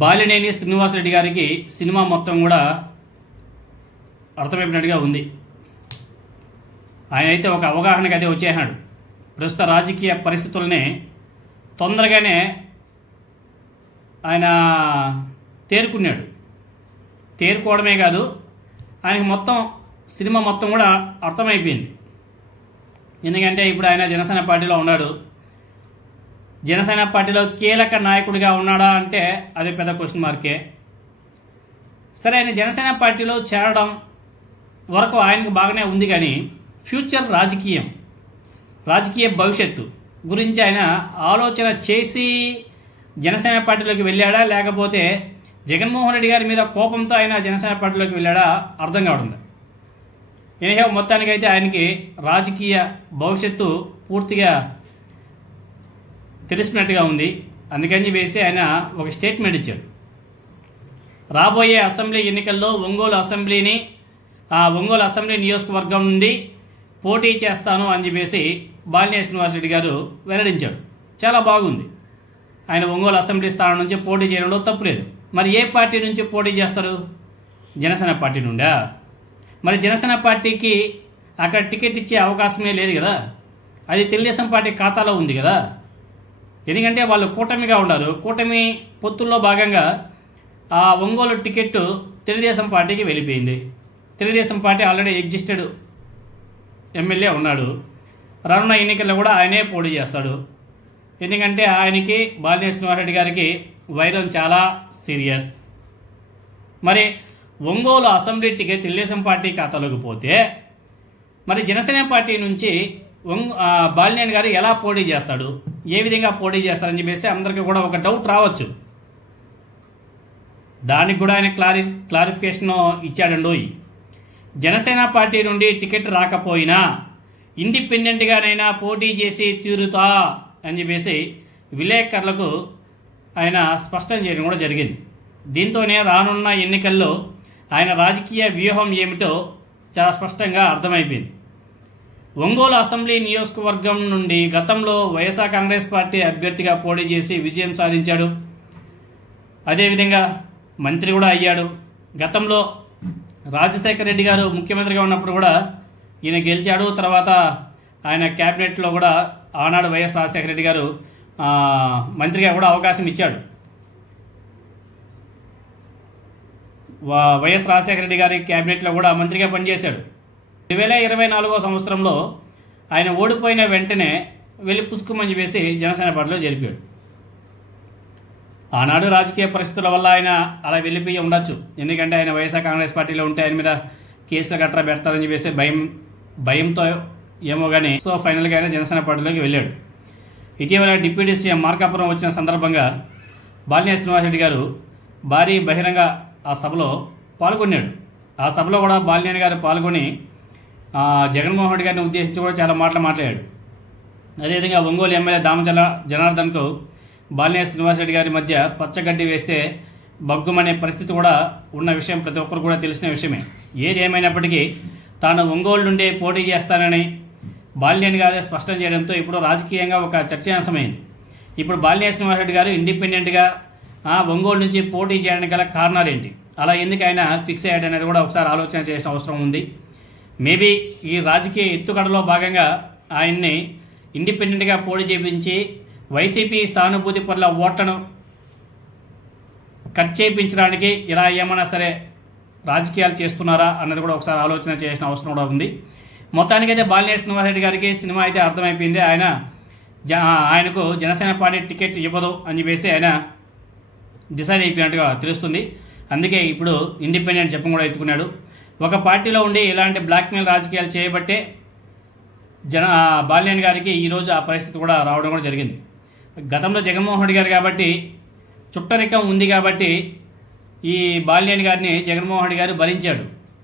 బాలినేని శ్రీనివాసరెడ్డి గారికి సినిమా మొత్తం కూడా అర్థమైపోయినట్టుగా ఉంది. ఆయన అయితే ఒక అవగాహనకి అయితే వచ్చేసాడు ప్రస్తుత రాజకీయ పరిస్థితులనే తొందరగానే ఆయన తేరుకున్నాడు. తేరుకోవడమే కాదు ఆయనకి మొత్తం సినిమా మొత్తం కూడా అర్థమైపోయింది. ఎందుకంటే ఇప్పుడు ఆయన జనసేన పార్టీలో ఉన్నాడు. జనసేన పార్టీలో కీలక నాయకుడిగా ఉన్నాడా అంటే అది పెద్ద క్వశ్చన్ మార్కే సరే ఆయన జనసేన పార్టీలో చేరడం వరకు ఆయనకు బాగానే ఉంది కానీ ఫ్యూచర్ రాజకీయం రాజకీయ భవిష్యత్తు గురించి ఆయన ఆలోచన చేసి జనసేన పార్టీలోకి వెళ్ళాడా? లేకపోతే జగన్మోహన్ రెడ్డి గారి మీద కోపంతో ఆయన జనసేన పార్టీలోకి వెళ్ళాడా? అర్థం కావడం ఏహో మొత్తానికైతే ఆయనకి రాజకీయ భవిష్యత్తు పూర్తిగా తెలిసినట్టుగా ఉంది. అందుకని చెప్పేసి ఆయన ఒక స్టేట్మెంట్ ఇచ్చాడు. రాబోయే అసెంబ్లీ ఎన్నికల్లో ఒంగోలు అసెంబ్లీని ఆ ఒంగోలు అసెంబ్లీ నియోజకవర్గం నుండి పోటీ చేస్తాను అని చెప్పేసి బాలినేయ శ్రీనివాసరెడ్డి గారు వెల్లడించాడు. చాలా బాగుంది. ఆయన ఒంగోలు అసెంబ్లీ స్థానం నుంచి పోటీ చేయడంలో తప్పులేదు మరి ఏ పార్టీ నుంచి పోటీ చేస్తారు? జనసేన పార్టీ నుండా? మరి జనసేన పార్టీకి అక్కడ టికెట్ ఇచ్చే అవకాశమే లేదు కదా. అది తెలుగుదేశం పార్టీ ఖాతాలో ఉంది కదా. ఎందుకంటే వాళ్ళు కూటమిగా ఉన్నారు. కూటమి పొత్తుల్లో భాగంగా ఆ ఒంగోలు టికెట్ తెలుగుదేశం పార్టీకి వెళ్ళిపోయింది. Telugu Desam party already existed MLA ఉన్నాడు. రానున్న ఎన్నికల్లో కూడా ఆయనే పోటీ చేస్తాడు. ఎందుకంటే ఆయనకి బాలినేని శ్రీనివాసరెడ్డి గారికి వైరం చాలా సీరియస్. మరి Ongole assembly ticket Telugu Desam party ఖాతాలోకి పోతే మరి జనసేన పార్టీ నుంచి ఒంగ్ బాలినేని గారు ఎలా పోటీ చేస్తాడు? ఏ విధంగా పోటీ చేస్తారని చెప్పేసి అందరికీ కూడా ఒక డౌట్ రావచ్చు. దానికి కూడా ఆయన క్లారి క్లారిఫికేషన్ ఇచ్చాడండోయ్ జనసేన పార్టీ నుండి టికెట్ రాకపోయినా ఇండిపెండెంట్గానైనా పోటీ చేసి తీరుతా అని చెప్పేసి విలేకరులకు ఆయన స్పష్టం చేయడం కూడా జరిగింది. దీంతోనే రానున్న ఎన్నికల్లో ఆయన రాజకీయ వ్యూహం ఏమిటో చాలా స్పష్టంగా అర్థమైపోయింది. ఒంగోలు అసెంబ్లీ నియోజకవర్గం నుండి గతంలో వైఎస్ఆర్ కాంగ్రెస్ పార్టీ అభ్యర్థిగా పోటీ చేసి విజయం సాధించాడు. అదేవిధంగా మంత్రి కూడా అయ్యాడు. గతంలో రాజశేఖర రెడ్డి గారు ముఖ్యమంత్రిగా ఉన్నప్పుడు కూడా ఈయన గెలిచాడు. తర్వాత ఆయన క్యాబినెట్లో కూడా ఆనాడు వైఎస్ రాజశేఖర రెడ్డి గారు మంత్రిగా కూడా అవకాశం ఇచ్చాడు. వైఎస్ రాజశేఖర రెడ్డి గారి క్యాబినెట్లో కూడా మంత్రిగా పనిచేశాడు. రెండు వేల ఇరవై నాలుగో సంవత్సరంలో ఆయన ఓడిపోయిన వెంటనే వెళ్ళి పుసుకుమని చెప్పేసి జనసేన పార్టీలో జరిపాడు ఆనాడు రాజకీయ పరిస్థితుల వల్ల ఆయన అలా వెళ్ళిపోయి ఉండొచ్చు. ఎందుకంటే ఆయన వైఎస్ఆర్ కాంగ్రెస్ పార్టీలో ఉంటే ఆయన మీద కేసులు గట్రా పెడతారని చెప్పేసి భయం భయంతో ఏమో కానీ సో ఫైనల్గా ఆయన జనసేన పార్టీలోకి వెళ్ళాడు. ఇటీవల డిప్యూటీ సీఎం మార్కాపురం వచ్చిన సందర్భంగా బాలినేని శ్రీనివాసరెడ్డి గారు భారీ బహిరంగ ఆ సభలో పాల్గొన్నాడు. ఆ సభలో కూడా బాలినేని గారు పాల్గొని జగన్మోహన్ రెడ్డి గారిని ఉద్దేశించి కూడా చాలా మాటలు మాట్లాడాడు. అదేవిధంగా ఒంగోలు ఎమ్మెల్యే దామచల జనార్దన్కు బాల్య శ్రీనివాస్ రెడ్డి గారి మధ్య పచ్చగడ్డి వేస్తే బగ్గుమనే పరిస్థితి కూడా ఉన్న విషయం ప్రతి ఒక్కరు కూడా తెలిసిన విషయమే. ఏది ఏమైనప్పటికీ తాను ఒంగోలు నుండి పోటీ చేస్తానని బాలినేని గారే స్పష్టం చేయడంతో ఇప్పుడు రాజకీయంగా ఒక చర్చాంశమైంది ఇప్పుడు బాల్య శ్రీనివాస రెడ్డి గారు ఇండిపెండెంట్గా ఒంగోలు నుంచి పోటీ చేయడానికి గల కారణాలు ఏంటి అలా ఎందుకు ఆయన ఫిక్స్ అయ్యాడనేది కూడా ఒకసారి ఆలోచన చేసిన అవసరం ఉంది. మేబీ ఈ రాజకీయ ఎత్తుగడలో భాగంగా ఆయన్ని ఇండిపెండెంట్గా పోటీ చేయించి వైసీపీ సానుభూతి పట్ల ఓట్లను కట్ చేయించడానికి ఇలా ఏమైనా సరే రాజకీయాలు చేస్తున్నారా అన్నది కూడా ఒకసారి ఆలోచన చేసిన అవసరం కూడా ఉంది. మొత్తానికైతే బాలినేని శ్రీనివాసరెడ్డి గారికి సినిమా అయితే అర్థమైపోయింది. ఆయన జ ఆయనకు జనసేన పార్టీ టికెట్ ఇవ్వదు అని చెప్పేసి ఆయన డిసైడ్ అయిపోయినట్టుగా తెలుస్తుంది. అందుకే ఇప్పుడు ఇండిపెండెంట్ చెప్పం కూడా ఎత్తుకున్నాడు. ఒక పార్టీలో ఉండి ఇలాంటి బ్లాక్మెయిల్ రాజకీయాలు చేయబట్టే జన బాలినేని గారికి ఈరోజు ఆ పరిస్థితి కూడా రావడం కూడా జరిగింది. గతంలో జగన్మోహన్ రెడ్డి గారు కాబట్టి చుట్టరికం ఉంది కాబట్టి ఈ బాలినేని గారిని జగన్మోహన్ రెడ్డి గారు భరించాడు.